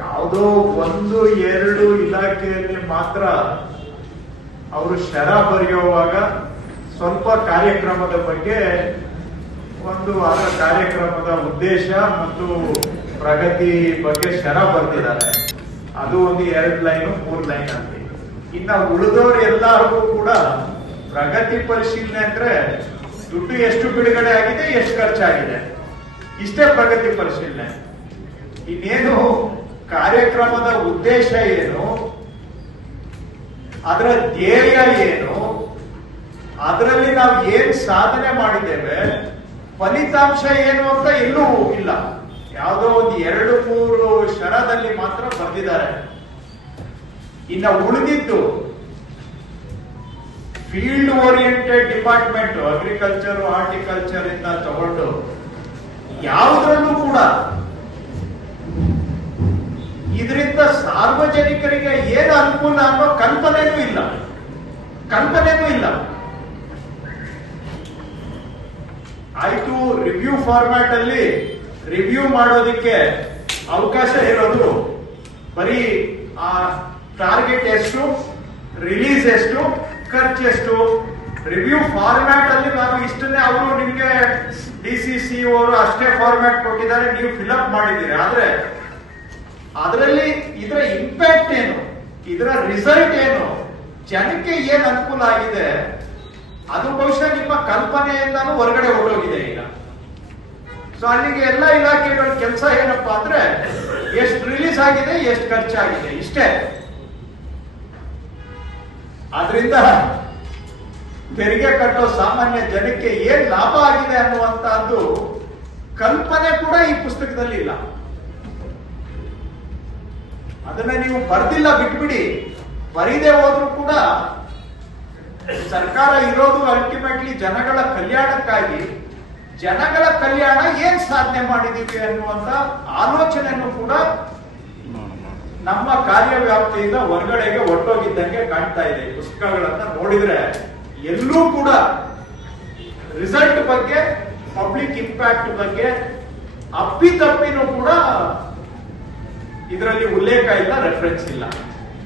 ಯಾವುದೋ ಒಂದು ಎರಡು ಇಲಾಖೆಯಲ್ಲಿ ಮಾತ್ರ ಅವರು ಶರ ಬರೆಯುವಾಗ ಸ್ವಲ್ಪ ಕಾರ್ಯಕ್ರಮದ ಬಗ್ಗೆ ಅದರ ಕಾರ್ಯಕ್ರಮದ ಉದ್ದೇಶ ಮತ್ತು ಪ್ರಗತಿ ಬಗ್ಗೆ ಶರ ಬರ್ತಿದ್ದಾರೆ. ಅದು ಒಂದು 2 ಲೈನ್ 3 ಲೈನ್ ಅಂತ. ಇನ್ನ ಉಳಿದವರು ಎಲ್ಲರಿಗೂ ಕೂಡ ಪ್ರಗತಿ ಪರಿಶೀಲನೆ ಅಂದ್ರೆ ದುಡ್ಡು ಎಷ್ಟು ಬಿಡುಗಡೆ ಆಗಿದೆ, ಎಷ್ಟು ಖರ್ಚಾಗಿದೆ, ಇಷ್ಟೇ ಪ್ರಗತಿ ಪರಿಶೀಲನೆ. ಇನ್ನೇನು ಕಾರ್ಯಕ್ರಮದ ಉದ್ದೇಶ ಏನು, ಅದರ ಧ್ಯೇಯ ಏನು, ಅದರಲ್ಲಿ ನಾವು ಏನ್ ಸಾಧನೆ ಮಾಡಿದ್ದೇವೆ, ಫಲಿತಾಂಶ ಏನು ಅಂತ ಎಲ್ಲೂ ಇಲ್ಲ. ಯಾವುದೋ ಒಂದು 2-3 ಶರದಲ್ಲಿ ಮಾತ್ರ ಬರೆದಿದ್ದಾರೆ. ಇನ್ನ ಉಳಿದಿದ್ದು field oriented department, agriculture, horticulture ಇಂದ ತಗೊಂಡು ಯಾವುದ್ರಲ್ಲೂ ಕೂಡ ಇದರಿಂದ ಸಾರ್ವಜನಿಕರಿಗೆ ಏನು ಅನುಕೂಲ ಅನ್ನೋ ಕಲ್ಪನೆನೂ ಇಲ್ಲ. ಆಯ್ತು, ರಿವ್ಯೂ ಫಾರ್ಮ್ಯಾಟ್ ಅಲ್ಲಿ ರಿವ್ಯೂ ಮಾಡೋದಿಕ್ಕೆ ಅವಕಾಶ ಇರೋದು ಬರೀ ಟಾರ್ಗೆಟ್ ಎಷ್ಟು, ರಿಲೀಸ್ ಎಷ್ಟು, ಖರ್ಚು ಎಷ್ಟು. ರಿವ್ಯೂ ಫಾರ್ಮ್ಯಾಟ್ ಅಲ್ಲಿ ನಾನು ಇಷ್ಟನ್ನೇ, ಅವರು ನಿಮ್ಗೆ DCC ಅವರು ಅಷ್ಟೇ ಫಾರ್ಮ್ಯಾಟ್ ಕೊಟ್ಟಿದ್ದಾರೆ, ನೀವು ಫಿಲ್ಅಪ್ ಮಾಡಿದ್ದೀರಿ. ಆದ್ರೆ ಅದರಲ್ಲಿ ಇದರ ಇಂಪ್ಯಾಕ್ಟ್ ಏನು, ಇದರ ರಿಸಲ್ಟ್ ಏನು, ಜನಕ್ಕೆ ಏನ್ ಅನುಕೂಲ ಆಗಿದೆ, ಅದು ಬಹುಶಃ ನಿಮ್ಮ ಕಲ್ಪನೆಯಿಂದಾನು ಹೊರಗಡೆ ಹೊರಟೋಗಿದೆ ಈಗ. ಸೊ ಅಲ್ಲಿಗೆ ಎಲ್ಲ ಇಲಾಖೆಗಳ ಕೆಲಸ ಏನಪ್ಪಾ ಅಂದ್ರೆ ಎಷ್ಟು ರಿಲೀಸ್ ಆಗಿದೆ, ಎಷ್ಟು ಖರ್ಚಾಗಿದೆ, ಇಷ್ಟೇ. ಆದ್ರಿಂದ ತೆರಿಗೆ ಕಟ್ಟೋ ಸಾಮಾನ್ಯ ಜನಕ್ಕೆ ಏನ್ ಲಾಭ ಆಗಿದೆ ಅನ್ನುವಂತಹದ್ದು ಕಲ್ಪನೆ ಕೂಡ ಈ ಪುಸ್ತಕದಲ್ಲಿ ಇಲ್ಲ. ಅದನ್ನ ನೀವು ಬರ್ದಿಲ್ಲ ಬಿಟ್ಬಿಡಿ, ಬರೀದೇ ಹೋದ್ರೂ ಕೂಡ ಸರ್ಕಾರ ಇರೋದು ಅಲ್ಟಿಮೇಟ್ಲಿ ಜನಗಳ ಕಲ್ಯಾಣಕ್ಕಾಗಿ. ಜನಗಳ ಕಲ್ಯಾಣ ಏನ್ ಸಾಧನೆ ಮಾಡಿದೀವಿ ಅನ್ನುವಂತ ಆಲೋಚನೆಯನ್ನು ಕೂಡ ನಮ್ಮ ಕಾರ್ಯವ್ಯಾಪ್ತಿಯಿಂದ ಹೊರಗಡೆಗೆ ಹೊರಟೋಗಿದ್ದಂಗೆ ಕಾಣ್ತಾ ಇದೆ. ಪುಸ್ತಕಗಳನ್ನ ನೋಡಿದ್ರೆ ಎಲ್ಲೂ ಕೂಡ ರಿಸಲ್ಟ್ ಬಗ್ಗೆ, ಪಬ್ಲಿಕ್ ಇಂಪ್ಯಾಕ್ಟ್ ಬಗ್ಗೆ ಅಪ್ಪಿತಪ್ಪಿನೂ ಕೂಡ ಇದರಲ್ಲಿ ಉಲ್ಲೇಖ ಇಲ್ಲ, ರೆಫರೆನ್ಸ್ ಇಲ್ಲ.